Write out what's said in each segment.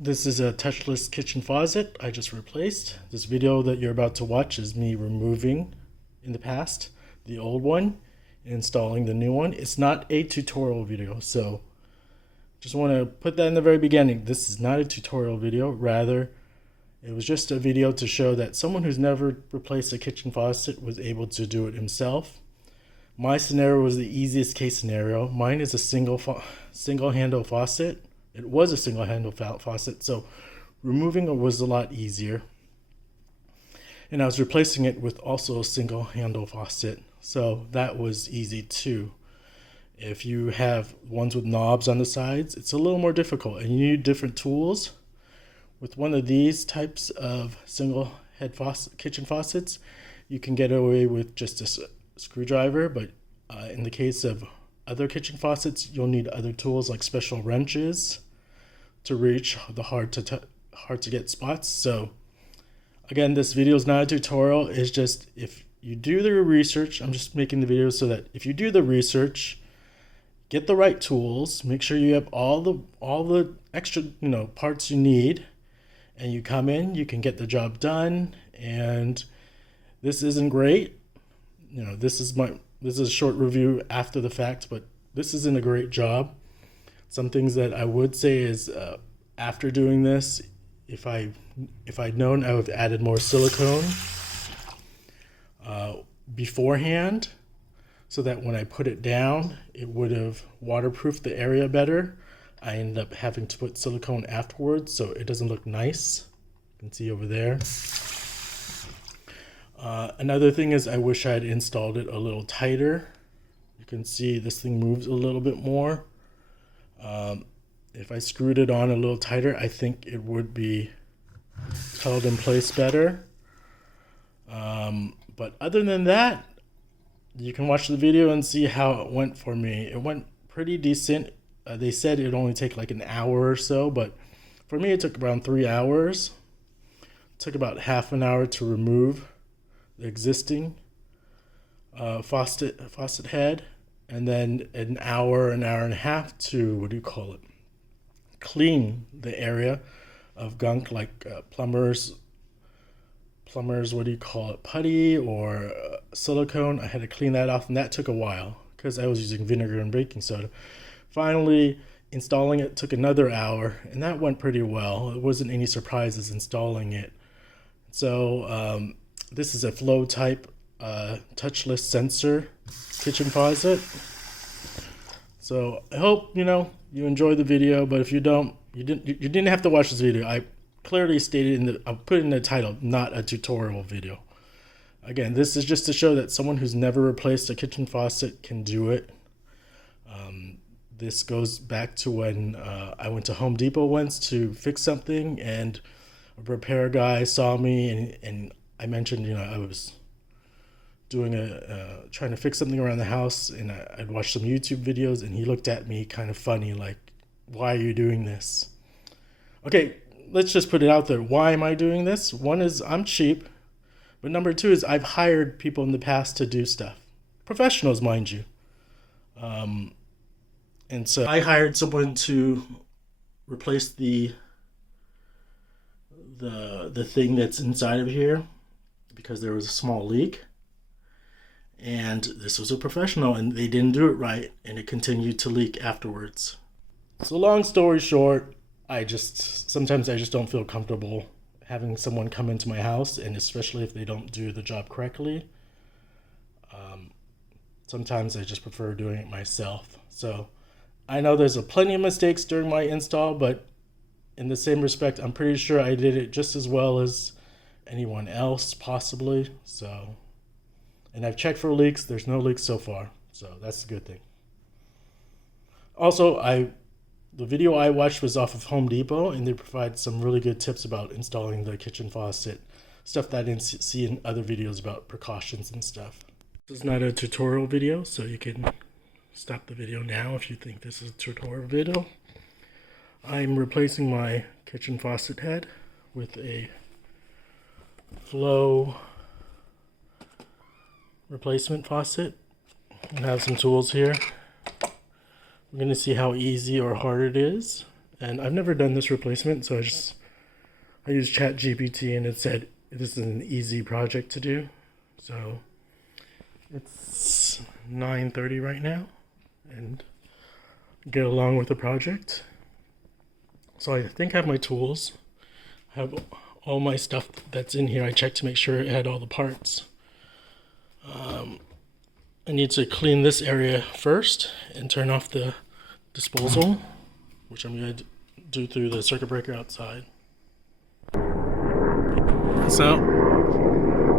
This is a touchless kitchen faucet I just replaced. This video that you're about to watch is me removing, in the past, the old one and installing the new one. It's not a tutorial video, so just want to put that in the very beginning. This is not a tutorial video, rather it was just a video to show that someone who's never replaced a kitchen faucet was able to do it himself. My scenario was the easiest case scenario. Mine is a single handle faucet. It was a single handle faucet, so removing it was a lot easier. And I was replacing it with also a single handle faucet, so that was easy too. If you have ones with knobs on the sides, it's a little more difficult and you need different tools. With one of these types of single head kitchen faucets, you can get away with just a screwdriver, but in the case of other kitchen faucets, you'll need other tools like special wrenches to reach the hard to get spots. So again, this video is not a tutorial. It's just, if you do the research, I'm just making the video so that if you do the research, get the right tools, make sure you have all the extra parts you need, and you come in, you can get the job done. And this isn't great. This is a short review after the fact, but this isn't a great job. Some things that I would say is, after doing this, if I'd known, I would have added more silicone beforehand, so that when I put it down, it would have waterproofed the area better. I ended up having to put silicone afterwards, so it doesn't look nice. You can see over there. Another thing is, I wish I had installed it a little tighter. You can see this thing moves a little bit more. If I screwed it on a little tighter, I think it would be held in place better. But other than that, you can watch the video and see how it went for me. It went pretty decent. They said it'd only take like an hour or so, but for me it took around 3 hours. It took about half an hour to remove the existing faucet head, and then an hour and a half to, clean the area of gunk, like plumber's putty or silicone. I had to clean that off, and that took a while because I was using vinegar and baking soda. Finally, installing it took another hour, and that went pretty well. It wasn't any surprises installing it. So this is a flow type touchless sensor kitchen faucet. So I hope you enjoy the video, but if you don't, you didn't have to watch this video. I clearly stated I'll put it in the title, not a tutorial video. Again, this is just to show that someone who's never replaced a kitchen faucet can do it. This goes back to when I went to Home Depot once to fix something, and a repair guy saw me, and I mentioned I was doing trying to fix something around the house, and I'd watched some YouTube videos, and he looked at me kind of funny, like, why are you doing this? Okay, let's just put it out there. Why am I doing this? One is I'm cheap, but number two is I've hired people in the past to do stuff. Professionals, mind you. And so I hired someone to replace the thing that's inside of here because there was a small leak. And this was a professional, and they didn't do it right, and it continued to leak afterwards. So long story short, sometimes I just don't feel comfortable having someone come into my house, and especially if they don't do the job correctly. Sometimes I just prefer doing it myself. So I know there's plenty of mistakes during my install, but in the same respect, I'm pretty sure I did it just as well as anyone else, possibly. So, and I've checked for leaks. There's no leaks so far, so that's a good thing. Also, the video I watched was off of Home Depot, and they provide some really good tips about installing the kitchen faucet, stuff that I didn't see in other videos about precautions and stuff. This is not a tutorial video, so you can stop the video now if you think this is a tutorial video. I'm replacing my kitchen faucet head with a flow replacement faucet. I have some tools here. We're going to see how easy or hard it is. And I've never done this replacement, so I used ChatGPT and it said this is an easy project to do. So it's 9:30 right now and get along with the project. So I think I have my tools. I have all my stuff that's in here. I checked to make sure it had all the parts. I need to clean this area first and turn off the disposal, which I'm going to do through the circuit breaker outside. So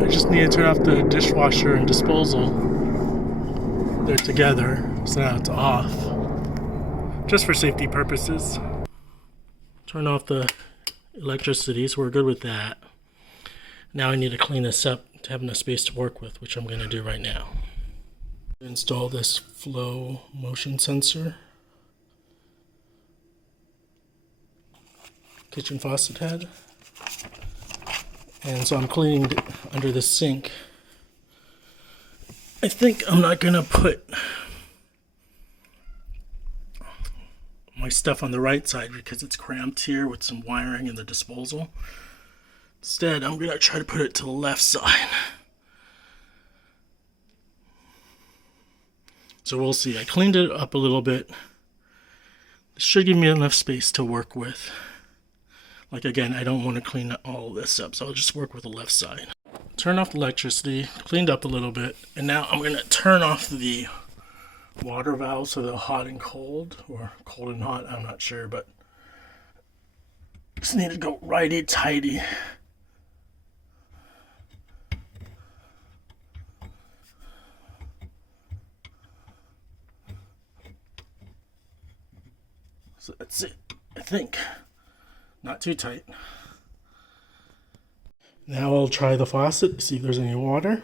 I just need to turn off the dishwasher and disposal. They're together, so now it's off. Just for safety purposes. Turn off the electricity, so we're good with that. Now I need to clean this up to have enough space to work with, which I'm going to do right now. Install this flow motion sensor. Kitchen faucet head. And so I'm cleaning under the sink. I think I'm not going to put my stuff on the right side because it's cramped here with some wiring in the disposal. Instead, I'm going to try to put it to the left side. So we'll see. I cleaned it up a little bit. This should give me enough space to work with. Like again, I don't want to clean all this up, so I'll just work with the left side. Turn off the electricity, cleaned up a little bit, and now I'm going to turn off the water valve so they're hot and cold, or cold and hot, I'm not sure, but just need to go righty-tighty. So that's it, I think. Not too tight. Now I'll try the faucet to see if there's any water.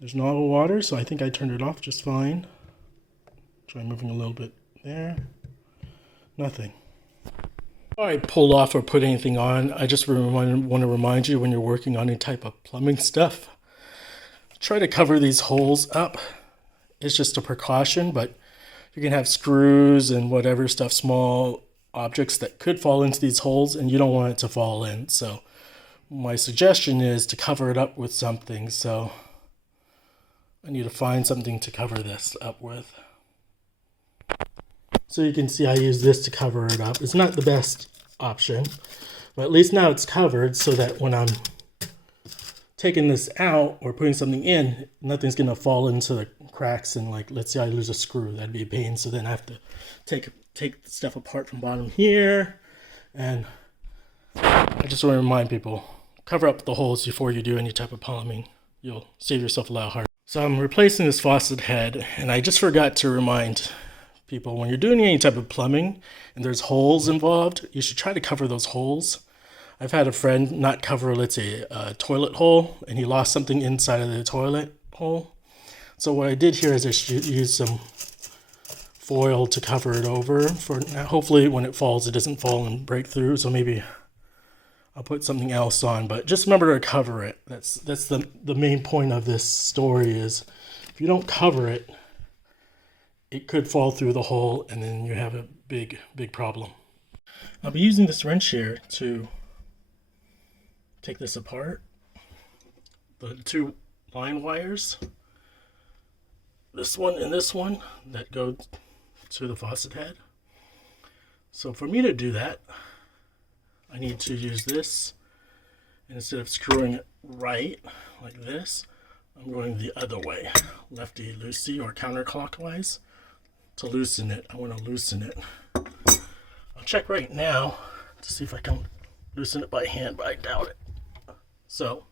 There's no water, so I think I turned it off just fine. Try moving a little bit there. Nothing. Before I pull off or put anything on, I just want to remind you when you're working on any type of plumbing stuff, try to cover these holes up. It's just a precaution, but you can have screws and whatever stuff, small objects that could fall into these holes, and you don't want it to fall in. So my suggestion is to cover it up with something. So I need to find something to cover this up with. So you can see I use this to cover it up. It's not the best option, but at least now it's covered so that when I'm taking this out or putting something in, nothing's going to fall into the cracks, and like, let's say I lose a screw, that'd be a pain. So then I have to take the stuff apart from bottom here. And I just want to remind people, cover up the holes before you do any type of plumbing. You'll save yourself a lot of heart. So I'm replacing this faucet head, and I just forgot to remind people, when you're doing any type of plumbing and there's holes involved, you should try to cover those holes. I've had a friend not cover, let's say, a toilet hole, and he lost something inside of the toilet hole. So what I did here is I used some foil to cover it over. Hopefully when it falls, it doesn't fall and break through. So maybe I'll put something else on, but just remember to cover it. That's the main point of this story is if you don't cover it, it could fall through the hole, and then you have a big problem. I'll be using this wrench here to take this apart. The two line wires, this one and this one, that go to the faucet head. So for me to do that, I need to use this, and instead of screwing it right like this, I'm going the other way, lefty loosey or counterclockwise. To loosen it, I want to loosen it. I'll check right now to see if I can loosen it by hand, but I doubt it. So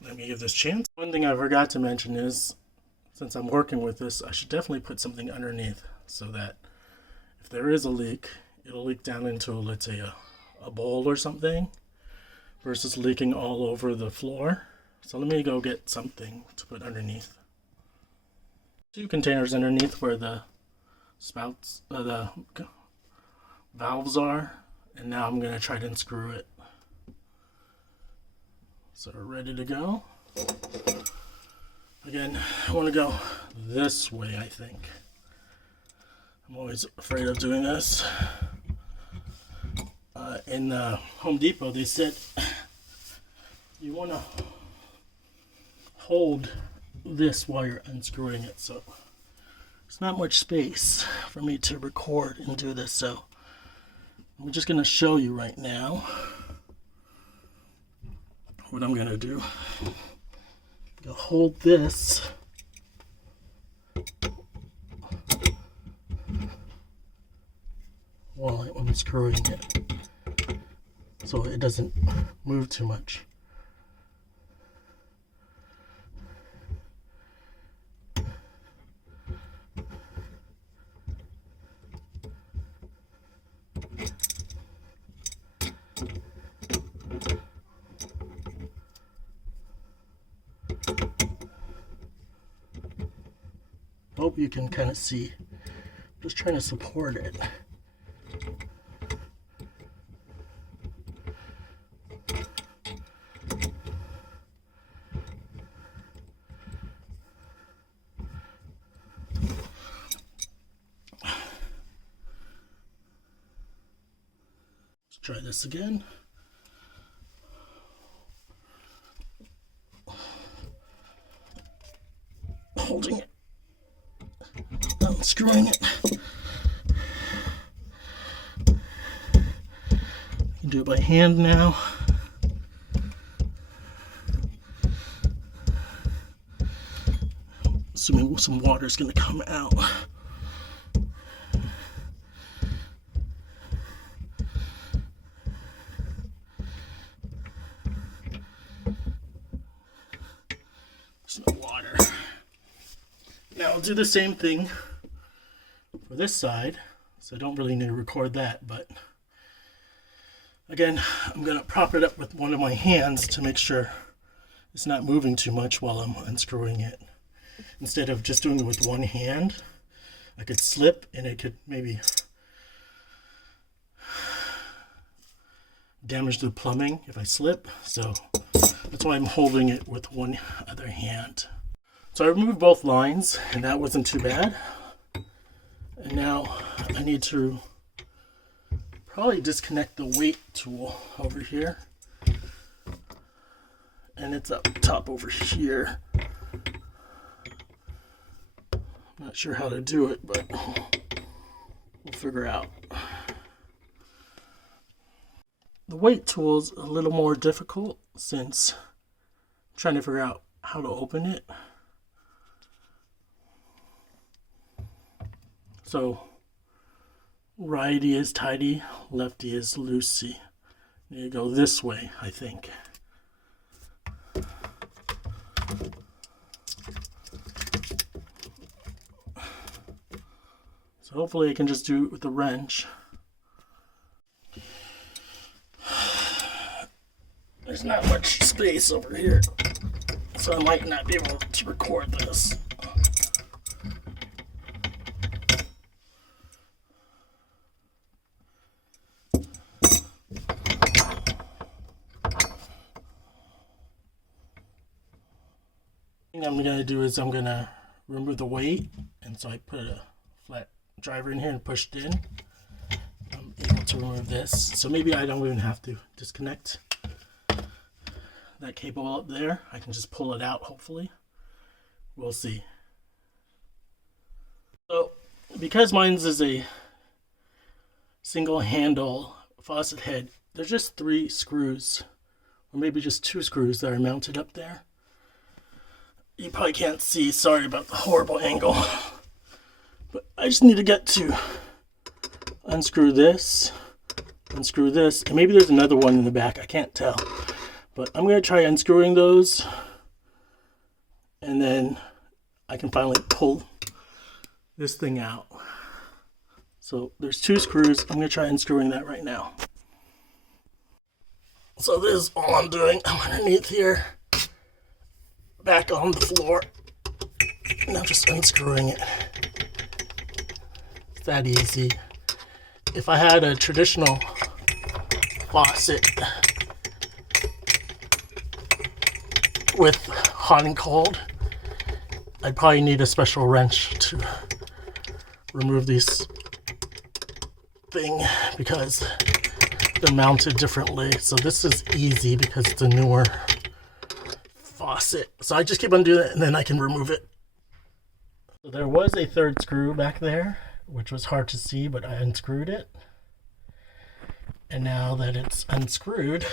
let me give this a chance. One thing I forgot to mention is, since I'm working with this, I should definitely put something underneath so that if there is a leak, it'll leak down into, let's say, a bowl or something, versus leaking all over the floor. So let me go get something to put underneath. Two containers underneath where the spouts, the valves are, and now I'm going to try to unscrew it. So we're ready to go. Again, I want to go this way, I think. I'm always afraid of doing this. In Home Depot, they said you want to hold this while you're unscrewing it, so there's not much space for me to record and do this, so I'm just going to show you right now what I'm going to do. I'll hold this while I'm unscrewing it so it doesn't move too much. Hope you can kind of see. I'm just trying to support it. Let's try this again. Holding it. Unscrewing it. You can do it by hand now. Assuming some water is going to come out. There's no water. Now I'll do the same thing for this side, so I don't really need to record that, but again, I'm going to prop it up with one of my hands to make sure it's not moving too much while I'm unscrewing it. Instead of just doing it with one hand, I could slip and it could maybe damage the plumbing if I slip, so that's why I'm holding it with one other hand. So I removed both lines and that wasn't too bad. And now I need to probably disconnect the weight tool over here. And it's up top over here. I'm not sure how to do it, but we'll figure out. The weight tool's a little more difficult since I'm trying to figure out how to open it. So righty is tighty, lefty is loosey. You go this way, I think. So hopefully I can just do it with the wrench. There's not much space over here, so I might not be able to record this. What I'm going to do is I'm going to remove the weight, and so I put a flat driver in here and pushed in. I'm able to remove this, so maybe I don't even have to disconnect that cable up there. I can just pull it out, hopefully. We'll see. So because mine's is a single handle faucet head, there's just 3 screws, or maybe just 2 screws that are mounted up there. You probably can't see, sorry about the horrible angle, but I just need to get to unscrew this, and maybe there's another one in the back, I can't tell, but I'm going to try unscrewing those, and then I can finally pull this thing out. So there's 2 screws, I'm going to try unscrewing that right now. So this is all I'm doing. I'm underneath here, back on the floor, and I'm just unscrewing it. It's that easy. If I had a traditional faucet with hot and cold, I'd probably need a special wrench to remove these thing because they're mounted differently. So this is easy because it's a newer faucet. So I just keep on doing it and then I can remove it. So there was a third screw back there, which was hard to see, but I unscrewed it. And now that it's unscrewed,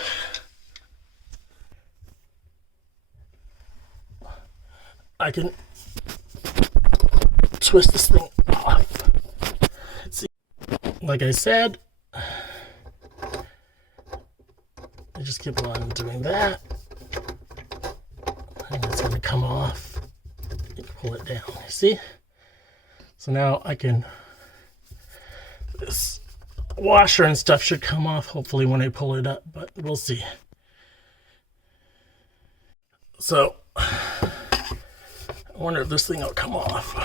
I can twist this thing off. See, like I said, I just keep on doing that, and it's going to come off. You can pull it down, you see? So now I can, this washer and stuff should come off hopefully when I pull it up, but we'll see. So I wonder if this thing will come off.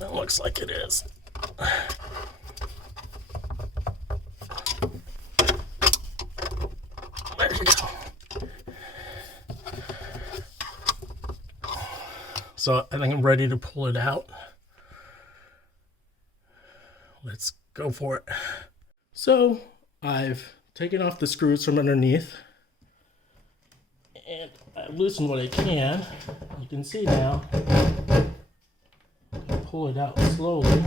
It looks like it is. There you go. So I think I'm ready to pull it out. Let's go for it. So I've taken off the screws from underneath and I've loosened what I can. You can see now. Pull it out slowly.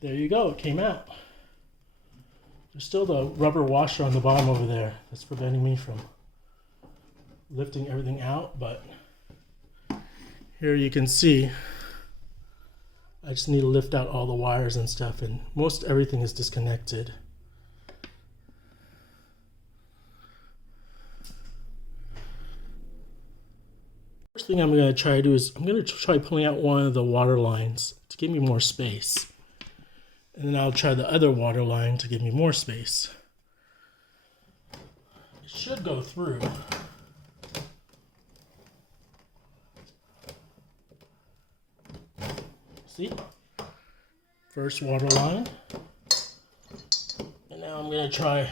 There you go, it came out. There's still the rubber washer on the bottom over there that's preventing me from lifting everything out, but here you can see I just need to lift out all the wires and stuff, and most everything is disconnected. First thing I'm going to try to do is I'm going to try pulling out one of the water lines to give me more space. And then I'll try the other water line to give me more space. It should go through. See? First water line. And now I'm going to try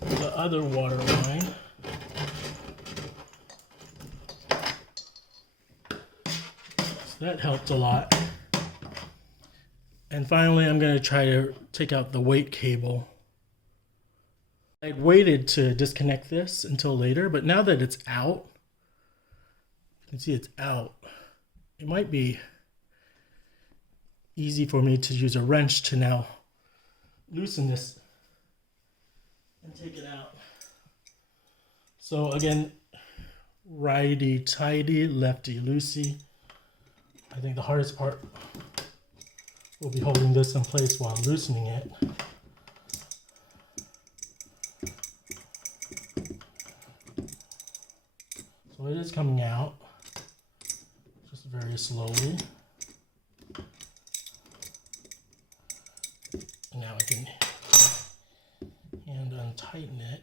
the other water line. So that helped a lot. And finally, I'm going to try to take out the weight cable. I waited to disconnect this until later, but now that it's out, you can see it's out. It might be easy for me to use a wrench to now loosen this and take it out. So again, righty-tighty, lefty-loosey. I think the hardest part will be holding this in place while I'm loosening it. So it is coming out, just very slowly. And now I can hand untighten it.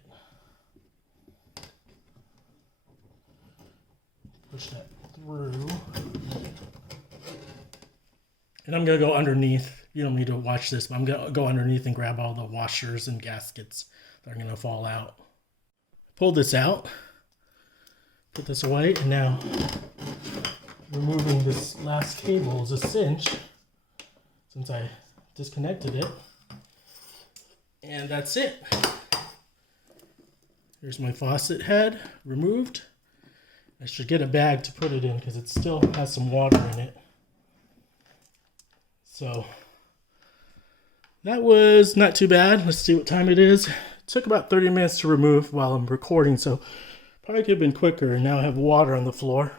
Push that through. And I'm going to go underneath. You don't need to watch this, but I'm going to go underneath and grab all the washers and gaskets that are going to fall out. Pull this out. Put this away. And now removing this last cable is a cinch since I disconnected it. And that's it. Here's my faucet head removed. I should get a bag to put it in because it still has some water in it. So that was not too bad. Let's see what time it is. It took about 30 minutes to remove while I'm recording, so probably could have been quicker. And now I have water on the floor.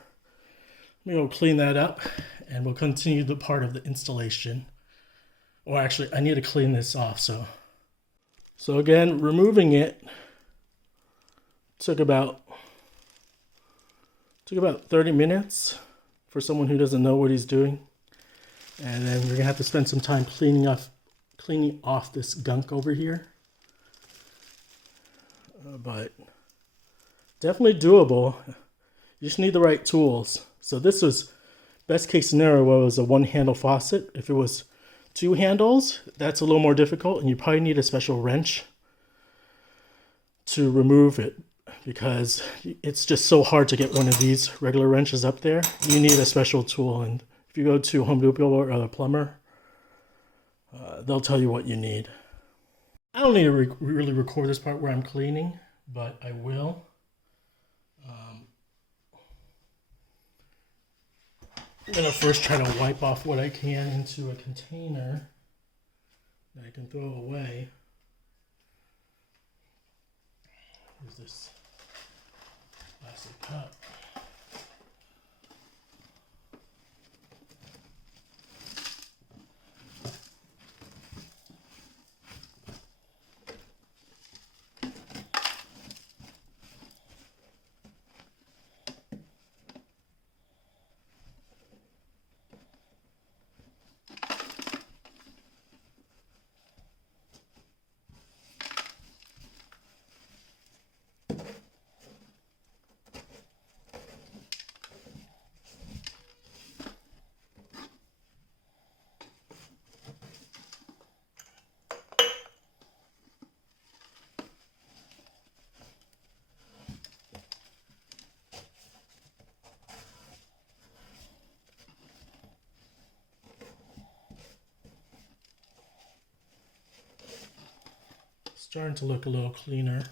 Let me go clean that up and we'll continue the part of the installation. Or actually, I need to clean this off. So again, removing it took about 30 minutes for someone who doesn't know what he's doing. And then we're gonna have to spend some time cleaning off this gunk over here. But definitely doable. You just need the right tools. So this was best case scenario where it was a one handle faucet. If it was two handles, that's a little more difficult and you probably need a special wrench to remove it. because it's just so hard to get one of these regular wrenches up there. You need a special tool, and if you go to Home Depot or a plumber, they'll tell you what you need. I don't need to really record this part where I'm cleaning, but I will. I'm going to first try to wipe off what I can into a container that I can throw away. Here's this plastic cup. Starting to look a little cleaner.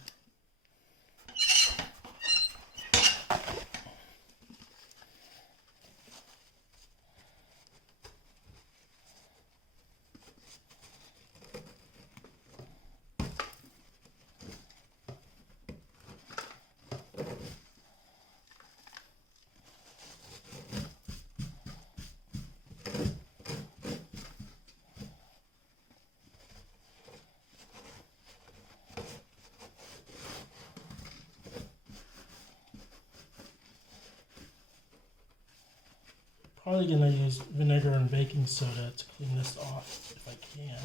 Probably gonna use vinegar and baking soda to clean this off if I can.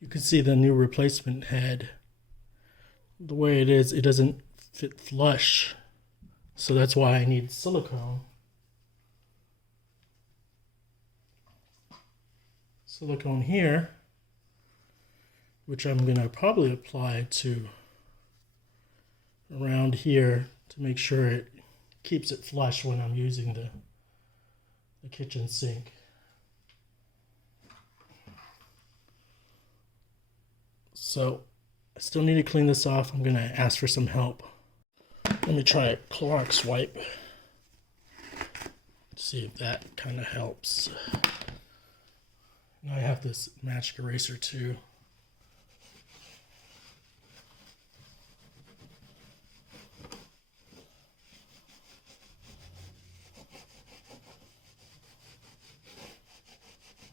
You can see the new replacement head. The way it is, it doesn't fit flush. So that's why I need silicone. Silicone here, which I'm gonna probably apply to around here to make sure it keeps it flush when I'm using the kitchen sink. So I still need to clean this off. I'm gonna ask for some help. Let me try a Clorox wipe. See if that kind of helps. Now I have this magic eraser too.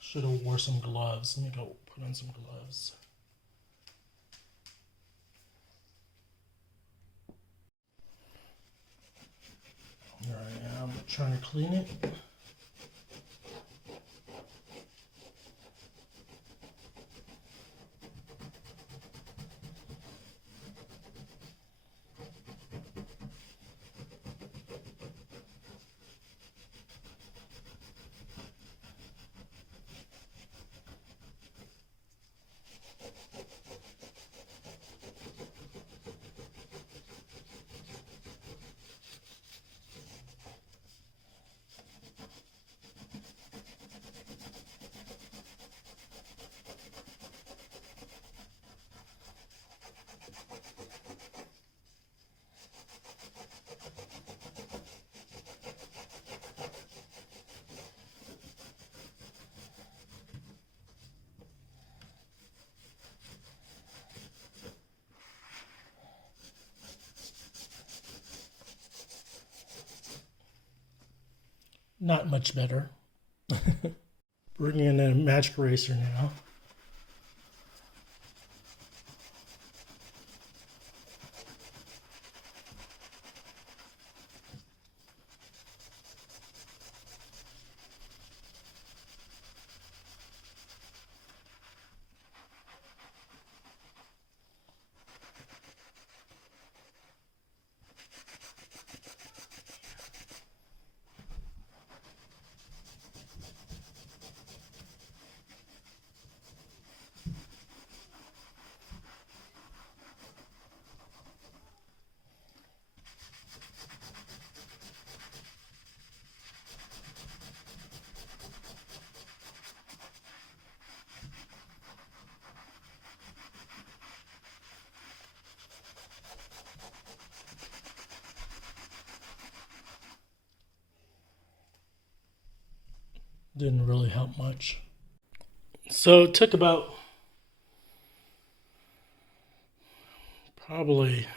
Should have wore some gloves. Let me go put on some gloves. Here I am trying to clean it. Not much better. Bringing in a magic eraser now. Didn't really help much. So it took about probably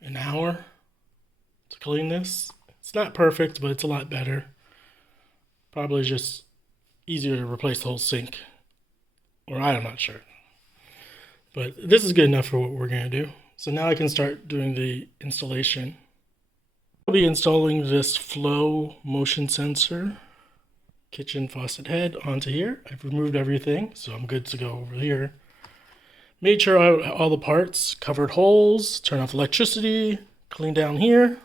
an hour to clean this. It's not perfect, but it's a lot better. Probably just easier to replace the whole sink. Or I'm not sure. But this is good enough for what we're going to do. So now I can start doing the installation. I'll be installing this flow motion sensor kitchen faucet head onto here. I've removed everything, so I'm good to go over here. Made sure I have all the parts, covered holes, turn off electricity, clean down here.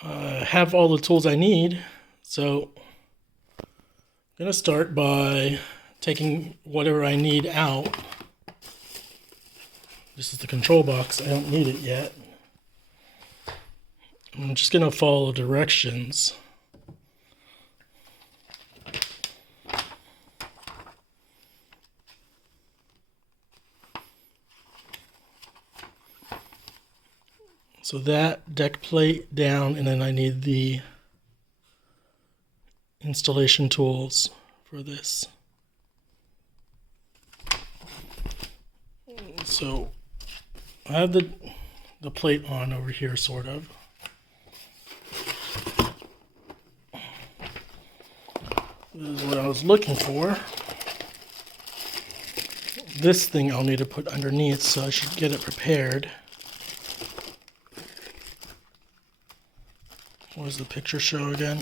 Have all the tools I need. So I'm going to start by taking whatever I need out. This is the control box. I don't need it yet. I'm just going to follow directions. So that deck plate down, and then I need the installation tools for this. So I have the plate on over here, sort of. This is what I was looking for. This thing I'll need to put underneath, so I should get it prepared. What does the picture show again?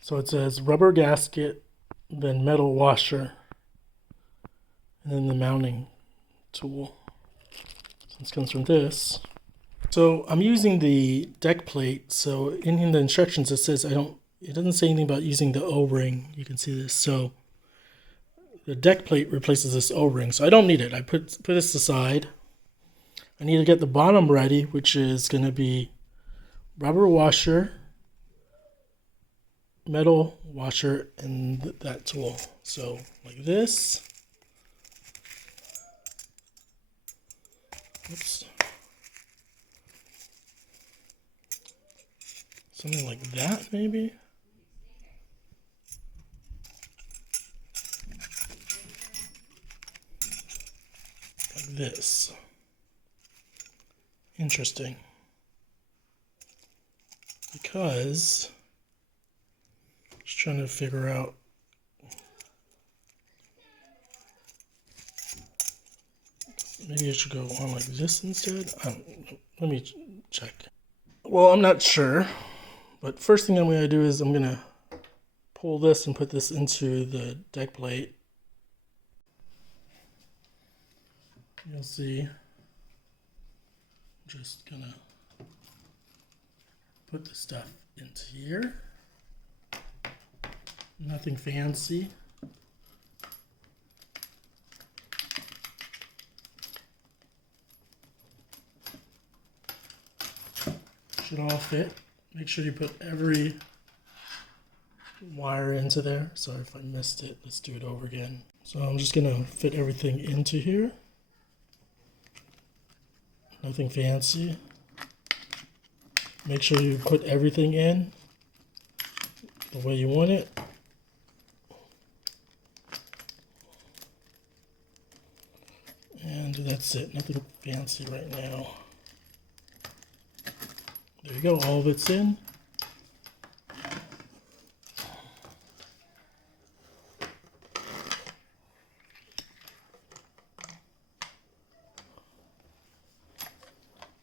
So it says rubber gasket, then metal washer, and then the mounting tool. So this comes from this. So I'm using the deck plate. So in the instructions it says it doesn't say anything about using the O-ring. You can see this. So the deck plate replaces this O-ring. So I don't need it. I put this aside. I need to get the bottom ready, which is going to be rubber washer, metal washer, and that tool. So like this. Oops. Something like that, maybe. Like this. Interesting. Because just trying to figure out maybe I should go on like this instead. Let me check. Well, I'm not sure, but first thing I'm going to do is I'm going to pull this and put this into the deck plate. You'll see. I'm just going to put the stuff into here. Nothing fancy. Should all fit. Make sure you put every wire into there. Sorry if I missed it. Let's do it over again. So I'm just gonna fit everything into here. Nothing fancy. Make sure you put everything in the way you want it. And that's it. Nothing fancy right now. There you go. All of it's in.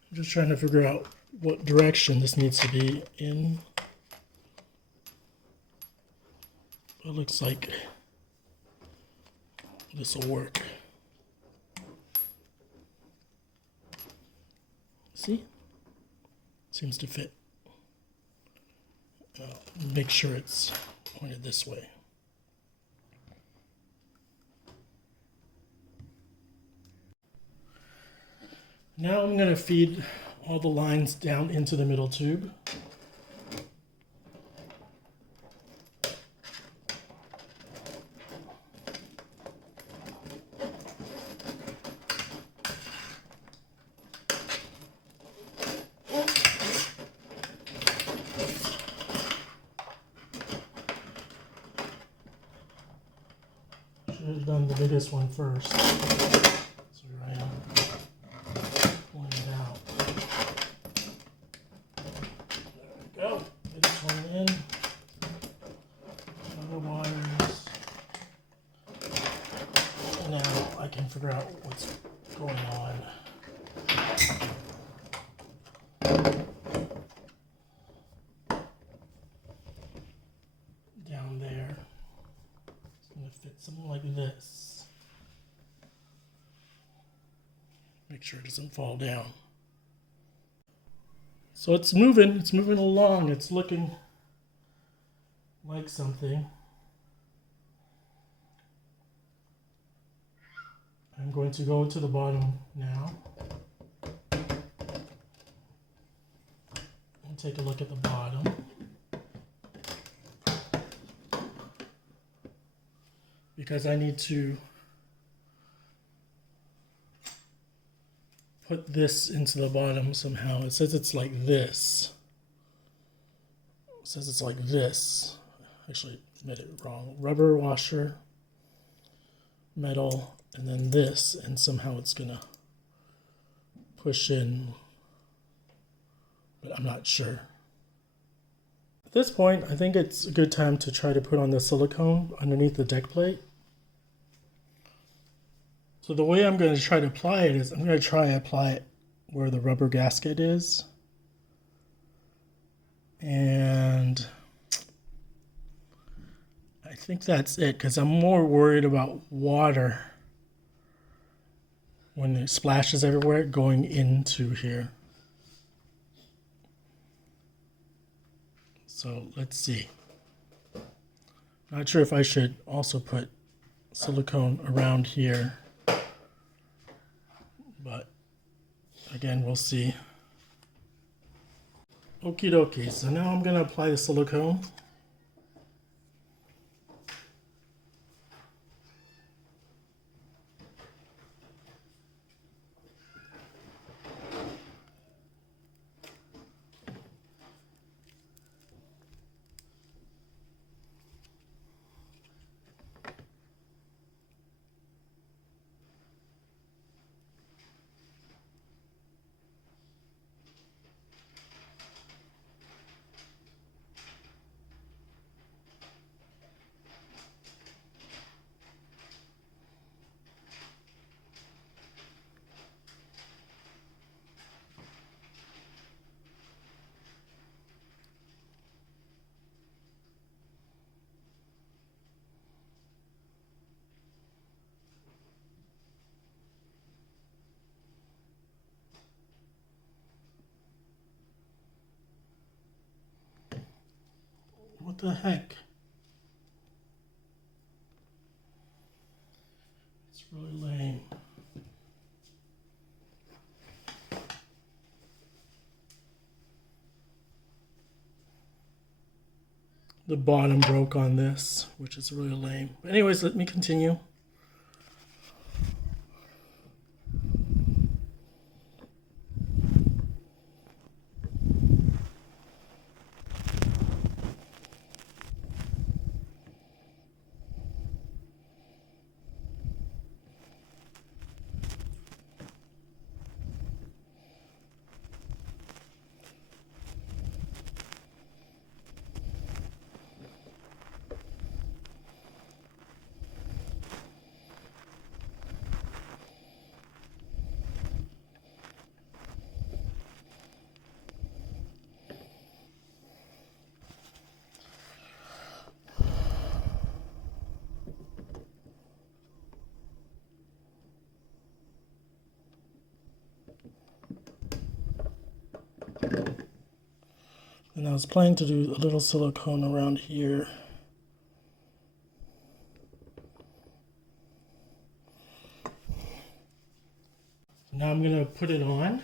I'm just trying to figure out what direction this needs to be in. It looks like this will work. See? Seems to fit. Make sure it's pointed this way. Now I'm going to feed all the lines down into the middle tube. biggest one first. So here I am pulling it out. There we go. Biggest one in. Other wires. And now I can figure out what's going on. Down there. It's going to fit something like this. Make sure it doesn't fall down. So it's moving along. It's looking like something. I'm going to go to the bottom now and take a look at the bottom. Because I need to put this into the bottom somehow. It says it's like this. It says it's like this. Actually, I made it wrong. Rubber washer, metal, and then this, and somehow it's gonna push in, but I'm not sure. At this point, I think it's a good time to try to put on the silicone underneath the deck plate. So the way I'm going to try to apply it is I'm going to try to apply it where the rubber gasket is. And I think that's it, because I'm more worried about water when it splashes everywhere going into here. So let's see. Not sure if I should also put silicone around here, but again, we'll see. Okie dokie, so now I'm going to apply the silicone. What the heck? It's really lame. The bottom broke on this, which is really lame. Anyways, let me continue. And I was planning to do a little silicone around here. Now I'm going to put it on.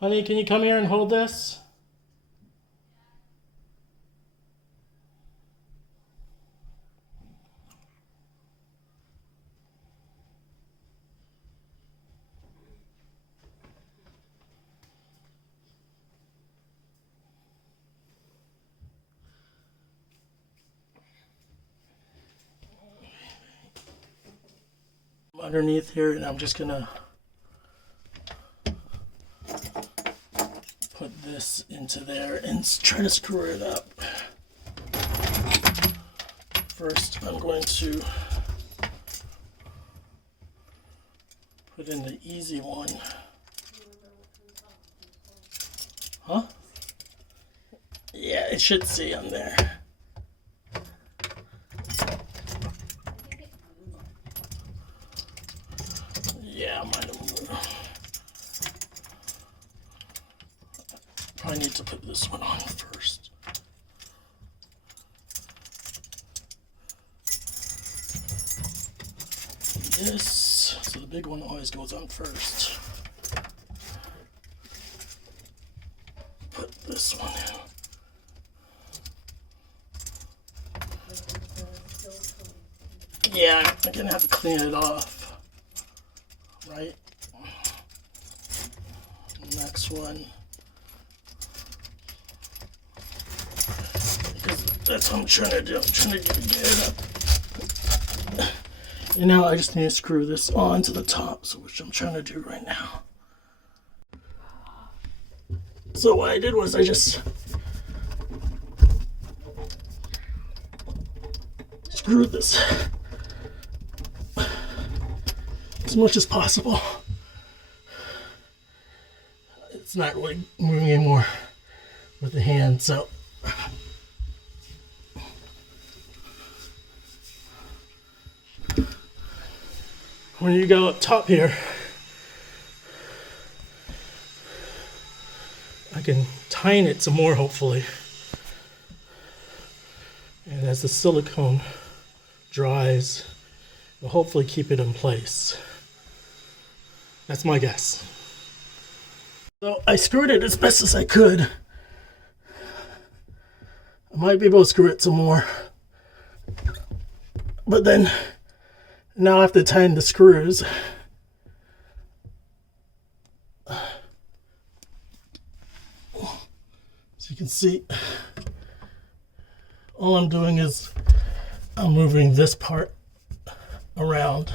Honey, can you come here and hold this? Underneath here, and I'm just gonna put this into there and try to screw it up. First, I'm going to put in the easy one. Huh? Yeah, it should say on there. Yeah, I might have moved. I need to put this one on first. This, so the big one always goes on first. Put this one in. Yeah, I'm gonna have to clean it off. Right? Next one. Because that's what I'm trying to do. I'm trying to get it up. And now I just need to screw this on to the top, so which I'm trying to do right now. So what I did was I just screwed this as much as possible. It's not really moving anymore with the hand, so when you go up top here, I can tighten it some more, hopefully. And as the silicone dries, it'll hopefully keep it in place. That's my guess. So I screwed it as best as I could. I might be able to screw it some more. But then, now I have to tighten the screws. So you can see, all I'm doing is I'm moving this part around.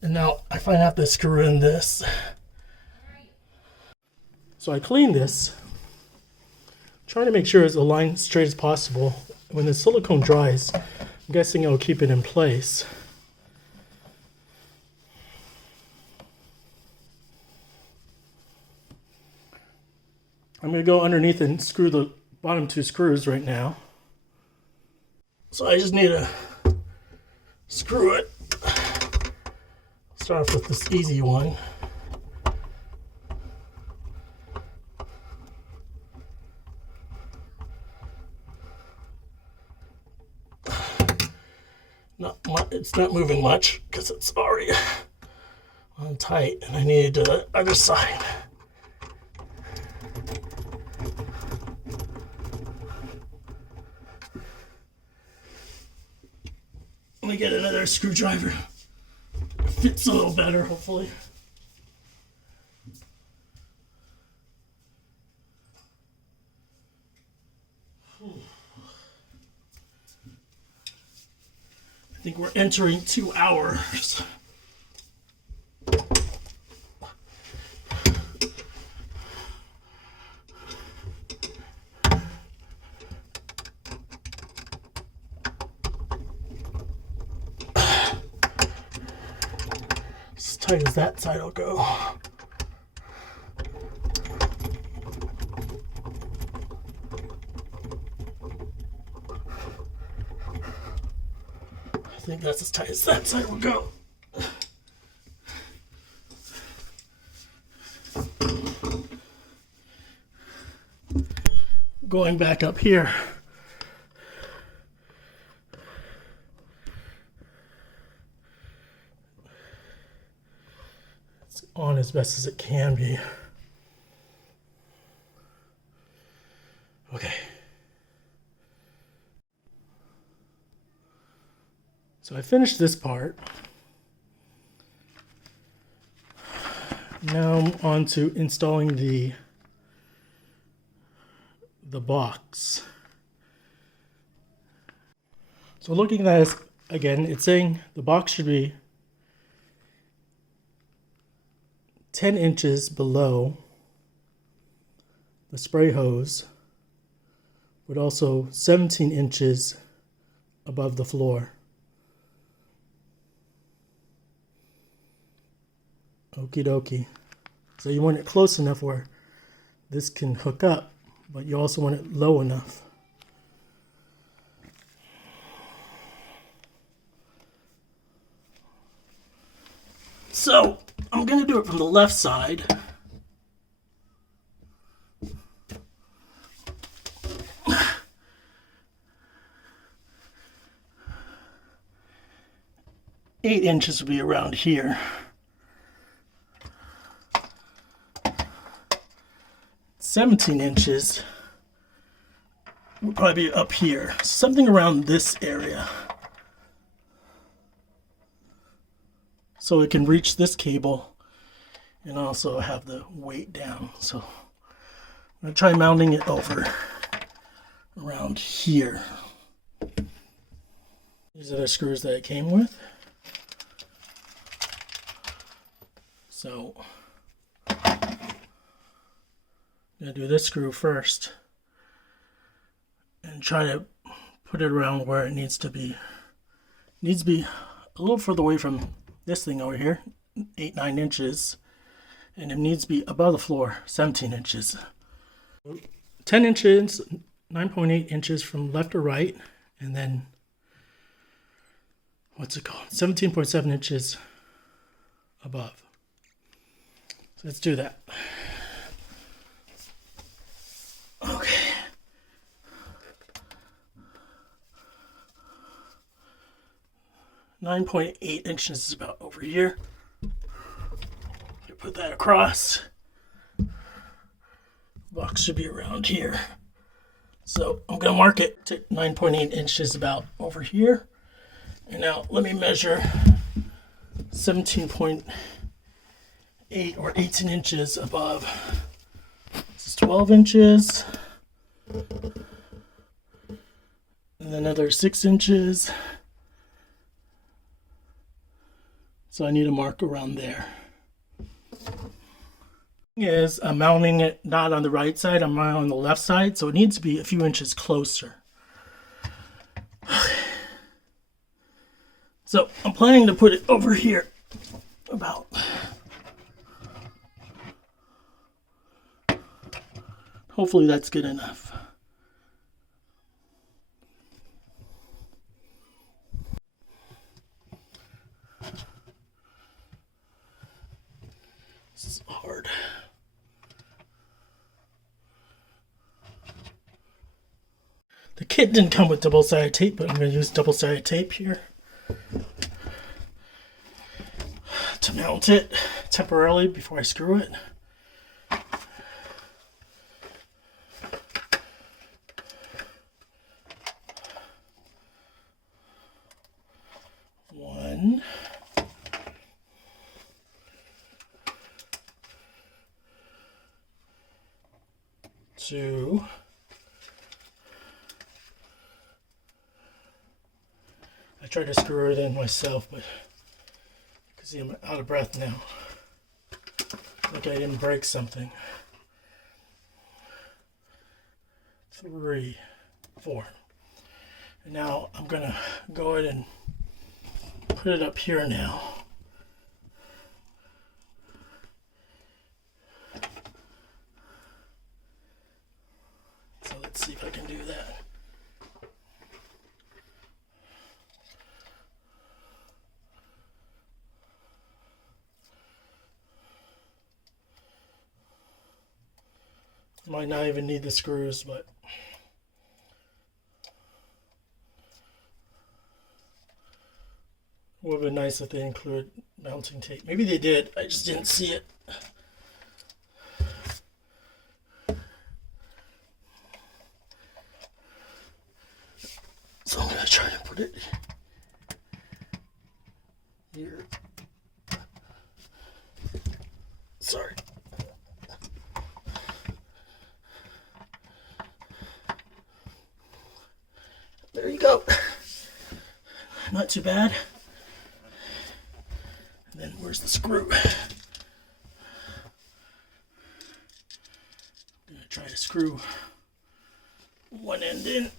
And now I finally have to screw in this. So I clean this, trying to make sure it's aligned straight as possible. When the silicone dries, I'm guessing it'll keep it in place. I'm going to go underneath and screw the bottom two screws right now. So I just need to screw it. Start off with this easy one. It's not moving much because it's already on tight, and I need to do the other side. Let me get another screwdriver. It fits a little better, hopefully. I think we're entering 2 hours. As tight as that side will go. I think that's as tight as that side will go. Going back up here. It's on as best as it can be. So I finished this part. Now I'm on to installing the box. So looking at this again, it's saying the box should be 10 inches below the spray hose, but also 17 inches above the floor. Okie dokie. So you want it close enough where this can hook up, but you also want it low enough. So I'm going to do it from the left side. Eight inches will be around here. 17 inches will probably be up here, something around this area. So it can reach this cable and also have the weight down. So I'm going to try mounting it over around here. These are the screws that it came with. So I'm going to do this screw first and try to put it around where it needs to be. It needs to be a little further away from this thing over here, 8-9 inches, and it needs to be above the floor, 17 inches. 10 inches, 9.8 inches from left to right, and then what's it called? 17.7 inches above. So let's do that. Okay. .8 inches is about over here. Put that across. Box should be around here. So I'm going to mark it to 9.8 inches about over here. And now let me measure 17.8 or 18 inches above. This is 12 inches. And another 6 inches. So I need a mark around there. Is I'm mounting it not on the right side, I'm mounting on the left side, so it needs to be a few inches closer. So I'm planning to put it over here about. Hopefully that's good enough. This is hard. The kit didn't come with double-sided tape, but I'm going to use double-sided tape here to mount it temporarily before I screw it. One. Two. I tried to screw it in myself, but you can see I'm out of breath now. Like I didn't break something. 3, 4. And now I'm gonna go ahead and put it up here now. So let's see if I can do that. Might not even need the screws, but it would have been nice if they included mounting tape. Maybe they did, I just didn't see it. So I'm going to try to put it Not too bad. And then where's the screw? I'm gonna try to screw one end in.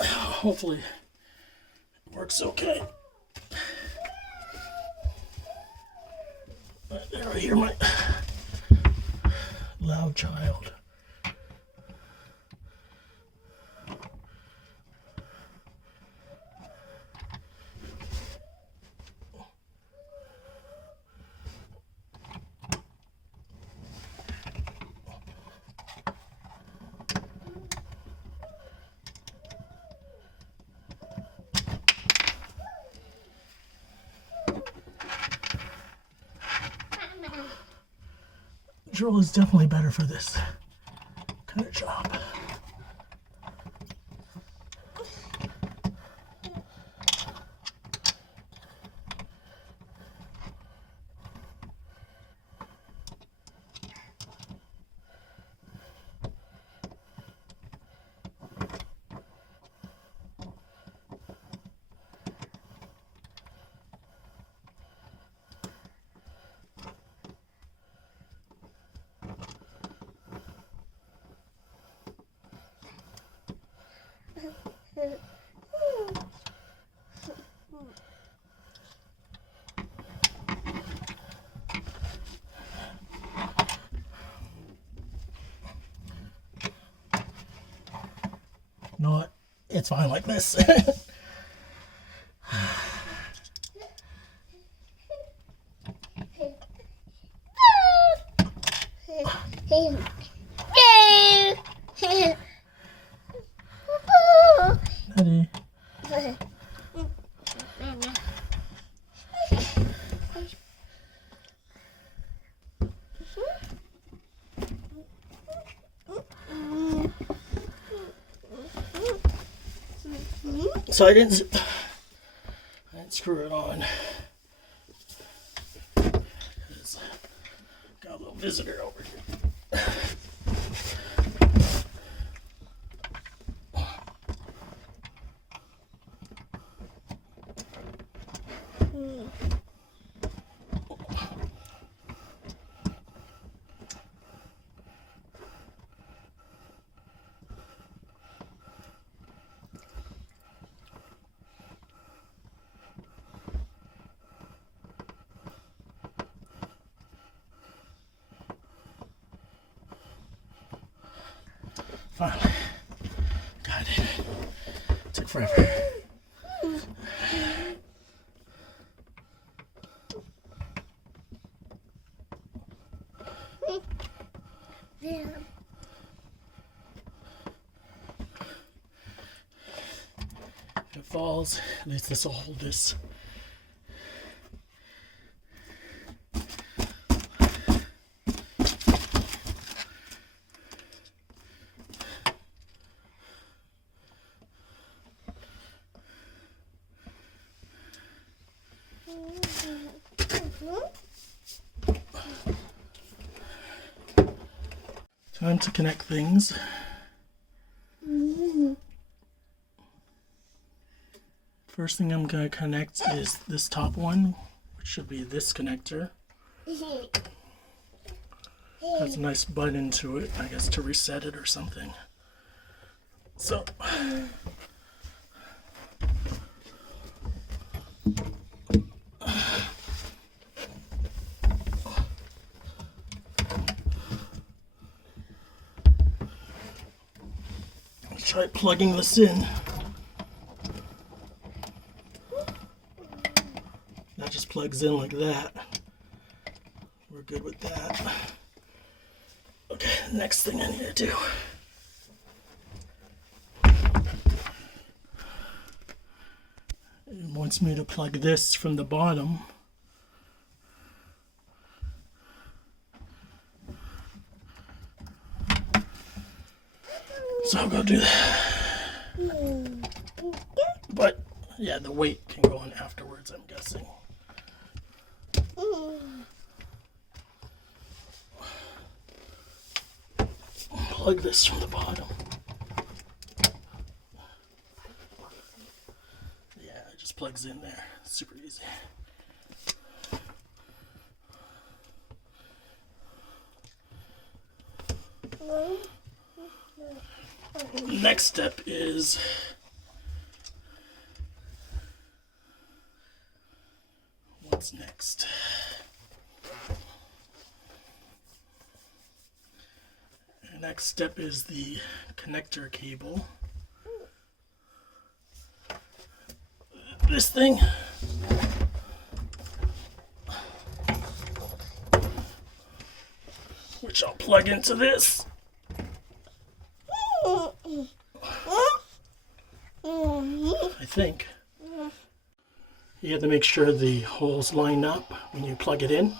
Hopefully it works okay. There, I hear my loud child. Drill is definitely better for this kind of job. No, it's fine like this. Daddy. So I didn't screw it on. Got a little visitor over here. Finally, got it. Took forever. If it falls, at least this will hold this. Time to connect things. First thing I'm going to connect is this top one, which should be this connector. Has a nice button to it, I guess to reset it or something. So let's try plugging this in. That just plugs in like that. We're good with that. Okay, next thing I need to do. It wants me to plug this from the bottom. So I'll go do that. But yeah, the weight can go in afterwards, I'm guessing. Plug this from the bottom. Yeah, I just just plugs in there. Super easy. Next step is what's next? The next step is the connector cable. This thing which I'll plug into this. I think you have to make sure the holes line up when you plug it in,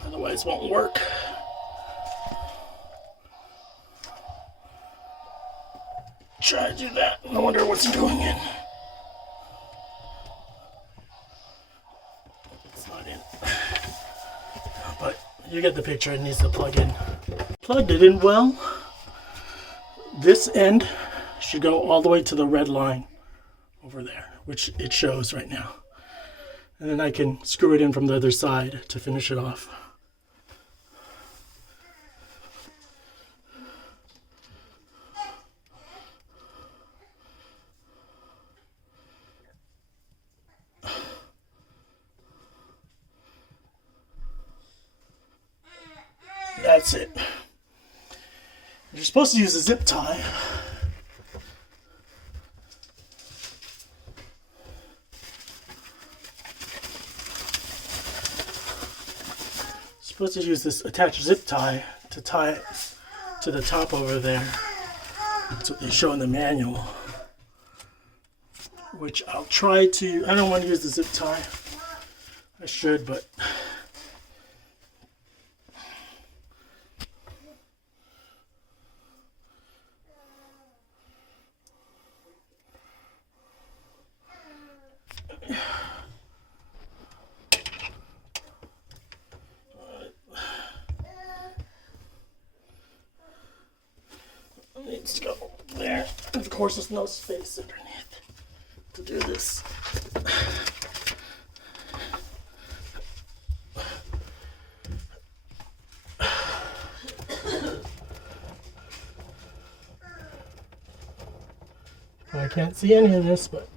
otherwise it won't work. Try to do that. I wonder what's going in. It's not in. But you get the picture, it needs to plug in. Plugged it in well. This end should go all the way to the red line over there, which it shows right now. And then I can screw it in from the other side to finish it off. That's it. You're supposed to use a zip tie. Supposed to use this attached zip tie to tie it to the top over there. That's what they show in the manual. Which I'll try to. I don't want to use the zip tie. I should, but needs to go there. And of course, there's no space underneath to do this. I can't see any of this, but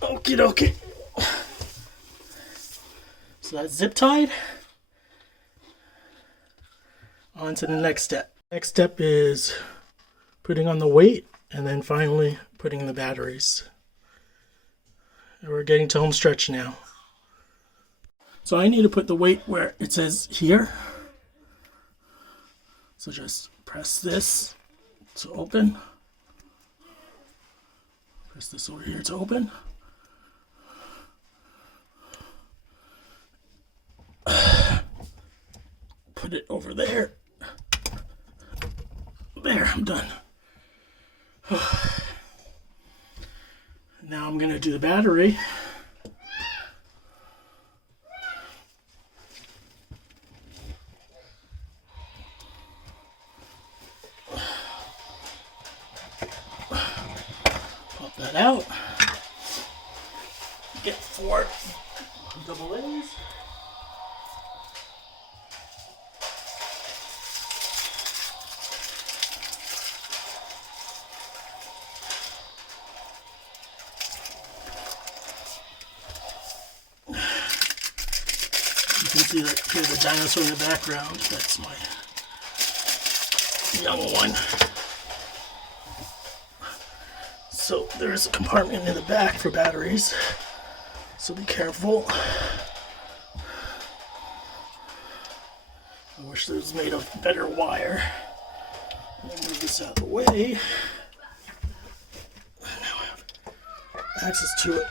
okie dokie. So that's zip tied. On to the next step. Next step is putting on the weight and then finally putting in the batteries. And we're getting to home stretch now. So I need to put the weight where it says here. So just press this to open. Press this over here to open. Put it over there. There, I'm done. Now I'm gonna do the battery. Pop that out. Get 4 double A's. You can see that here's a dinosaur in the background. That's my young one. So there's a compartment in the back for batteries. So be careful. I wish it was made of better wire. Let me move this out of the way. Now I have access to it.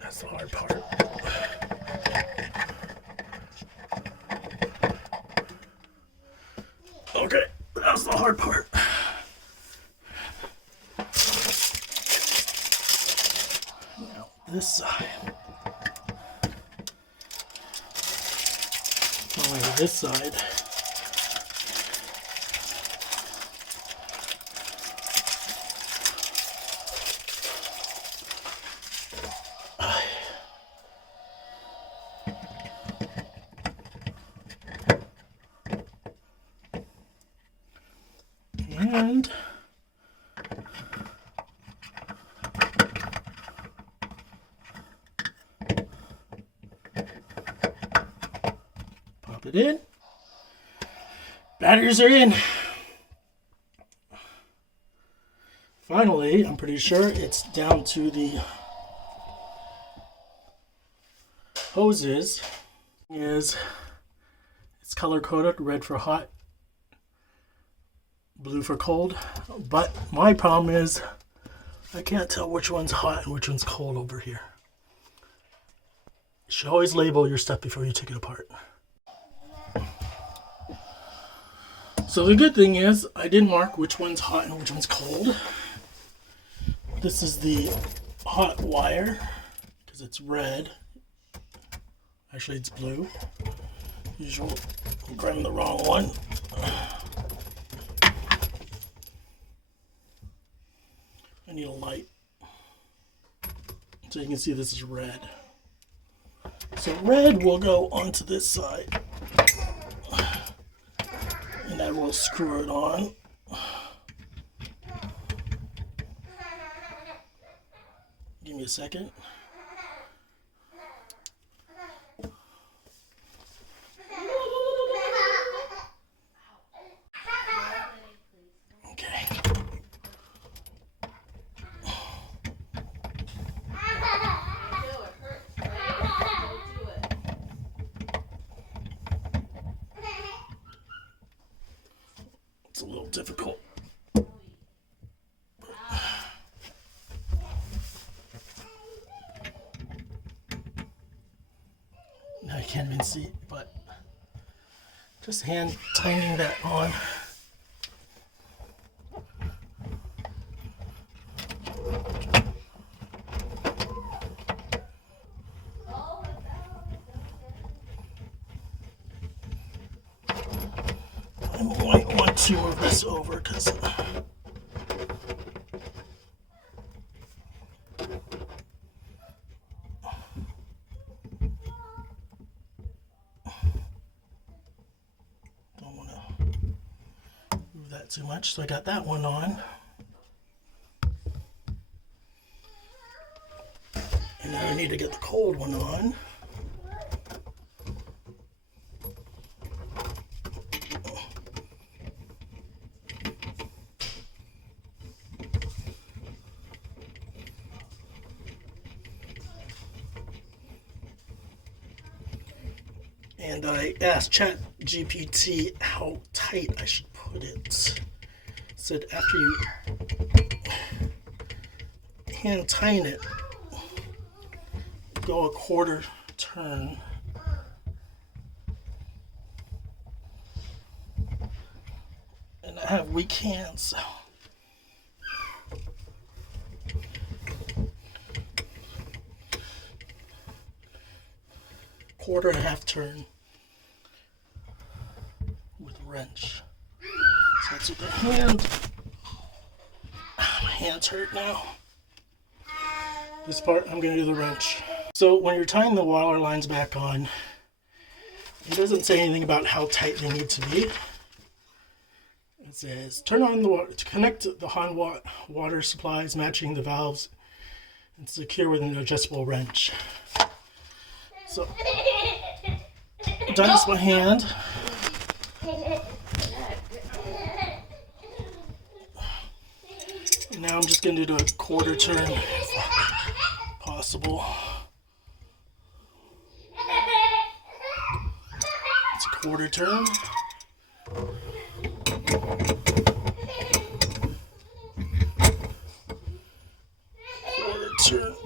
That's the hard part. Okay, that's the hard part. Now, this side. Only this side. And pop it in. Batteries are in. Finally, I'm pretty sure it's down to the hoses. It's color coded, red for hot, blue for cold, but my problem is I can't tell which one's hot and which one's cold over here. You should always label your stuff before you take it apart. So the good thing is I did mark which one's hot and which one's cold. This is the hot wire because it's red. Actually, it's blue. Usually I'm grabbing the wrong one. I need a light. So you can see this is red. So red will go onto this side. And I will screw it on. Give me a second. It's a little difficult. Now you can't even see, but just hand tightening that on. I might want to move this over because don't want to move that too much. So I got that one on. And now I need to get the cold one on. And I asked ChatGPT how tight I should put it. It said after you hand tighten it, go a quarter turn. And I have weak hands, so quarter and a half turn with a wrench. So that's with the hand. My hands hurt now. This part I'm going to do the wrench. So when you're tying the wire lines back on, it doesn't say anything about how tight they need to be. It says turn on the water to connect the hot water supplies, matching the valves, and secure with an adjustable wrench. So I've done this by hand. I'm just going to do a quarter turn if possible. It's a quarter turn. Quarter turn.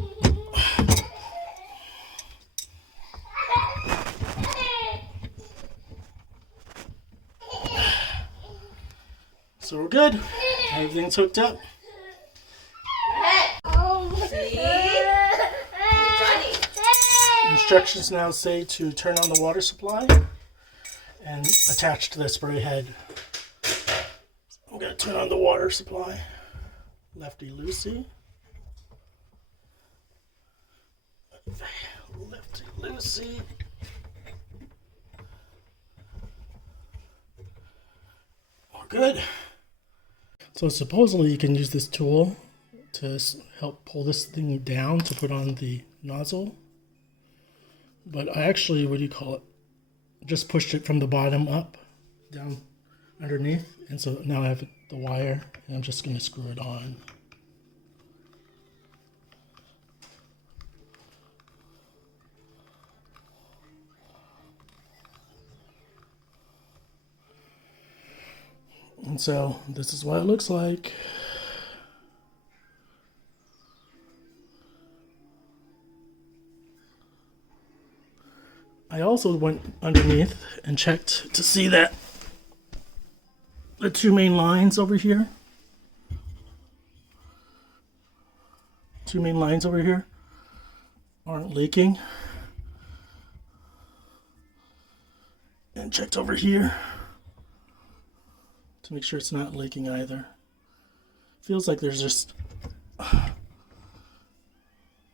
So we're good. Everything's hooked up. Instructions now say to turn on the water supply and attach to the spray head. I'm going to turn on the water supply. Lefty loosey. Lefty loosey. We're good. So supposedly you can use this tool to help pull this thing down to put on the nozzle. But I actually, just pushed it from the bottom up, down underneath. And so now I have the wire and I'm just going to screw it on. And so this is what it looks like. I also went underneath and checked to see that the two main lines over here, aren't leaking. And checked over here to make sure it's not leaking either. Feels like there's just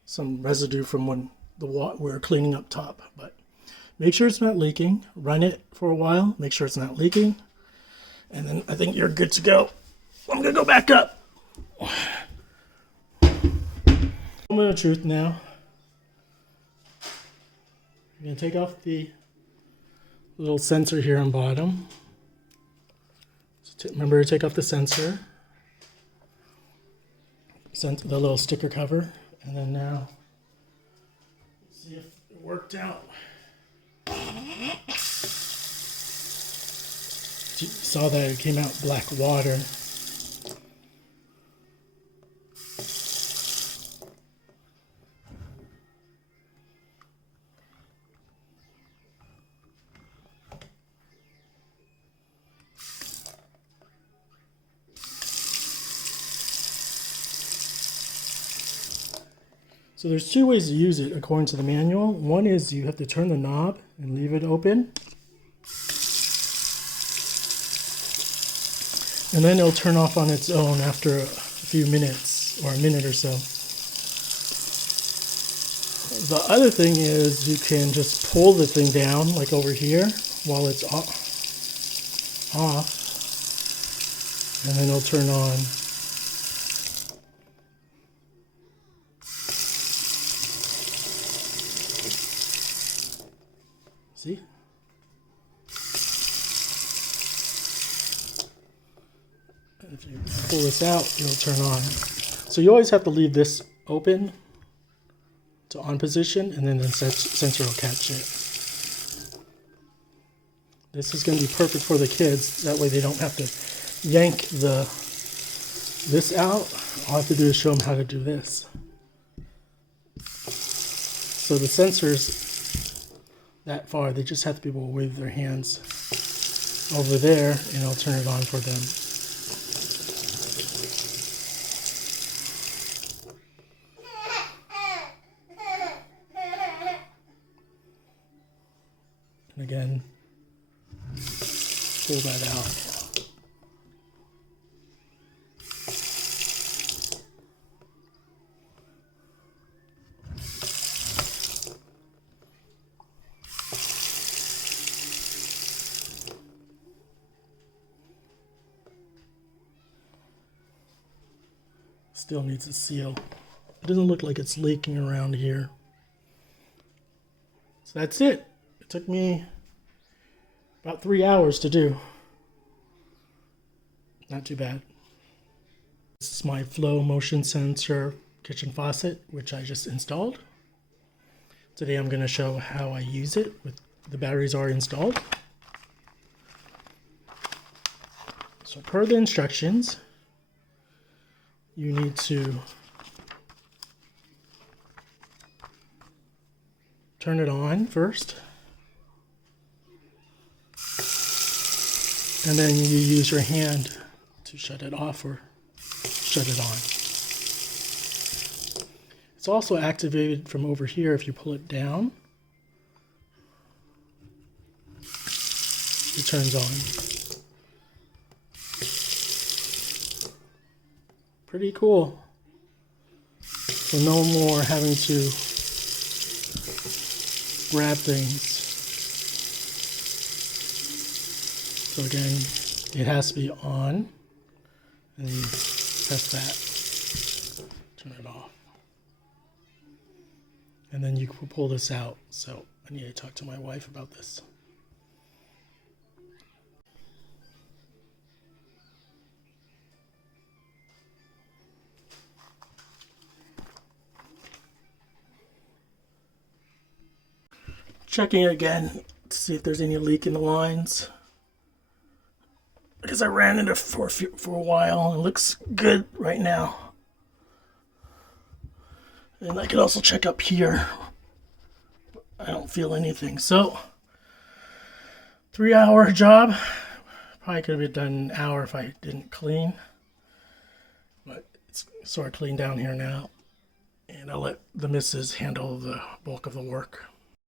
some residue from when the water we're cleaning up top, but make sure it's not leaking. Run it for a while, make sure it's not leaking, and then I think you're good to go. I'm gonna go back up. Moment of truth now. I'm gonna take off the little sensor here on bottom. So remember to take off the sensor, the little sticker cover, and then now see if it worked out. You saw that it came out black water. So there's two ways to use it according to the manual. One is you have to turn the knob and leave it open. And then it'll turn off on its own after a few minutes or a minute or so. The other thing is you can just pull the thing down like over here while it's off. And then it'll turn on. See? If you pull this out, it'll turn on. So you always have to leave this open to on position, and then the sensor will catch it. This is going to be perfect for the kids. That way they don't have to yank this out. All I have to do is show them how to do this. So the sensors that far, they just have to be able to wave their hands over there, and I'll turn it on for them. And again, pull that out. Still needs a seal. It doesn't look like it's leaking around here. So that's it. It took me about 3 hours to do. Not too bad. This is my flow motion sensor kitchen faucet, which I just installed. Today I'm going to show how I use it. The batteries are installed. So per the instructions, you need to turn it on first, and then you use your hand to shut it off or shut it on. It's also activated from over here. If you pull it down, it turns on. Pretty cool. So no more having to grab things. So again, it has to be on, and you press that, turn it off. And then you can pull this out. So I need to talk to my wife about this. Checking it again to see if there's any leak in the lines, because I ran it for a while and it looks good right now. And I could also check up here. I don't feel anything. So 3-hour job. Probably could have been done in an hour if I didn't clean. But it's sort of clean down here now. And I'll let the missus handle the bulk of the work.